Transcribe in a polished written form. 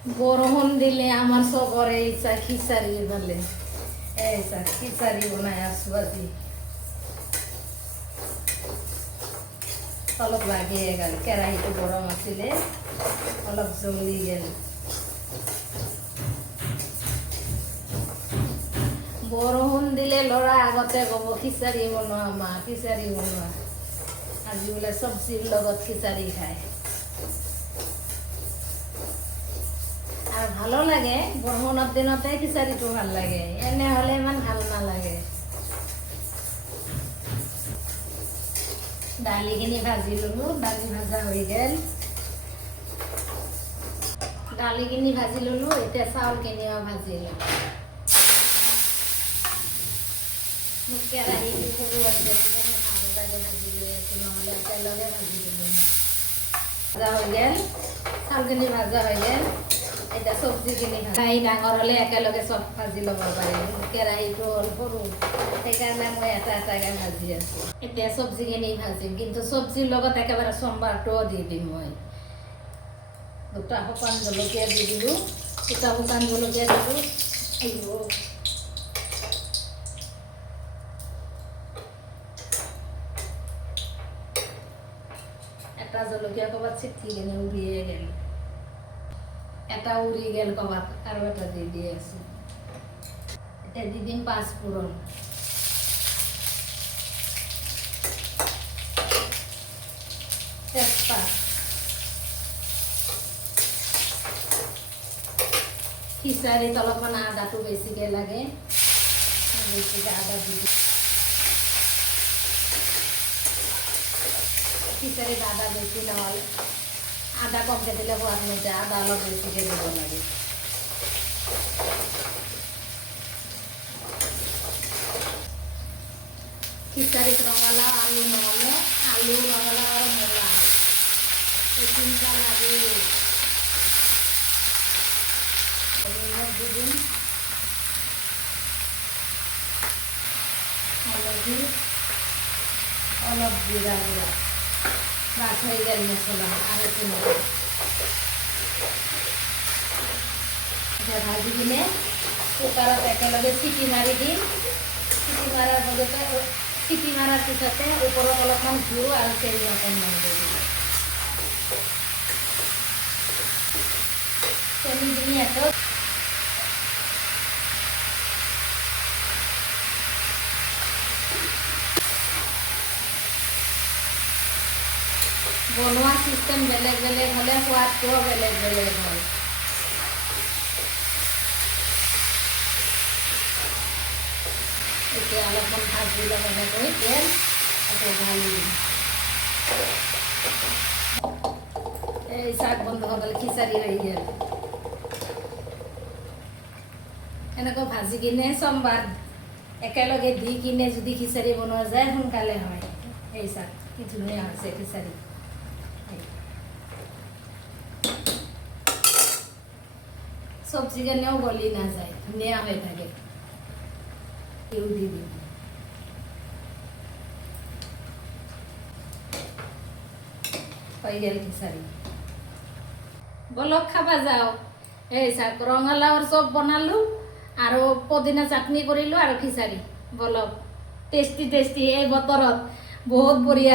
বৰষুণ দিলে আমাৰ চবৰে ইচ্ছা খিচাৰি বনালে। এই চা খিচাৰি বনাই আছোঁ আজি। অলপ লাগিয়ে গ'ল, কেৰাহীটো গৰম আছিলে, অলপ জ্বলি গ'ল। বৰষুণ দিলে ল'ৰা আগতে ক'ব খিচাৰি বনোৱা মা, খিচাৰি বনোৱা। আজি বোলে চব্জিৰ লগত খিচাৰি খায়। আৰু ভালো লাগে, বৰষুণৰ দিনতে খিচাৰিটো ভাল লাগে, এনে হ'লে ইমান ভাল নালাগে। দালিখিনি ভাজি ল'লোঁ, দালি ভাজা হৈ গ'ল। দালিখিনি ভাজি ল'লোঁ, এতিয়া চাউলখিনিও ভাজি ল'লোঁ। মোক কেৰাহীটো সৰু আছে, সেইকাৰণে ভাজি লৈ আছোঁ, নহ'লে একেলগে ভাজি দিলোঁ। ভাজা হৈ গ'ল, চাউলখিনি ভাজা হৈ গ'ল। এতিয়া চব্জিখিনি কেৰাহী ডাঙৰ হ'লে একেলগে চব ভাজি ল'ব পাৰি, কেৰাহীটো হ'ল সৰু, সেইকাৰণে মই এটা এটাকৈ ভাজি আছোঁ। এতিয়া চব্জিখিনি ভাজিম, কিন্তু চব্জিৰ লগত একেবাৰে চম্বাৰটোও দি দিম মই। দুটা শুকান জলকীয়া দি দিলোঁ, দুটা শুকান জলকীয়া দিলোঁ। এটা জলকীয়া ক'ৰবাত চিটি কিনে উৰিয়ে গ'ল, এটা উৰি গ'ল ক'ৰবাত, আৰু এটা দি আছোঁ। এতিয়া দি দিম পাঁচফোৰণ। তেজপাত, খিচাৰীত অলপমান আদাটো বেছিকৈ লাগে, বেছিকৈ আদা দি দিম। খিচাৰীত আদা বেছি নহ'লে, আদা কমকৈ দিলে সোৱাদ নাযায়, আদা অলপ বেছিকৈ দিব লাগে। খিচাৰীত ৰঙালাও আলু নহ'লে, আলু ৰঙালাও আৰু মূলা এই তিনিটা লাগে। নিমখ দি দিম, হালধি, অলপ জিৰা গুড়া, বাছ হৈ গ'ল মছলা আৰু একো নহয়। এতিয়া ভাজি কিনে কুকাৰত একেলগে চিটি মাৰি দিম। চিটি মাৰাৰ পিছতে ওপৰত অলপমান ঘিউ আৰু তেল অকণমান দি দিম। চেনি ধুনীয়াকৈ বনোৱা চিষ্টেম বেলেগ বেলেগ হ'লে সোৱাদটোও বেলেগ বেলেগ হয়। এতিয়া অলপমান ভাজি ল'ব এনেকৈ তেল, আকৌ ঢালি দিম। এই শাক বন্ধ হৈ গ'ল, খিচাৰি হৈ গ'ল। এনেকৈ ভাজি কিনে চম্বাৰ একেলগে দি কিনে যদি খিচাৰি বনোৱা যায় সোনকালে হয়। এই শাক কি ধুনীয়া হৈছে খিচাৰি। চব্জি কাৰণেও গলি নাযায়, ধুনীয়া হৈ থাকে। ঘিউ দি দিম। হৈ গ'ল খিচাৰি। বলক খাবা যাওঁ। এই চাওক ৰঙালাওৰ চপ বনালোঁ আৰু পদিনা চাটনি কৰিলোঁ আৰু খিচাৰি। বলক টেষ্টি টেষ্টি এই বতৰত বহুত বঢ়িয়া।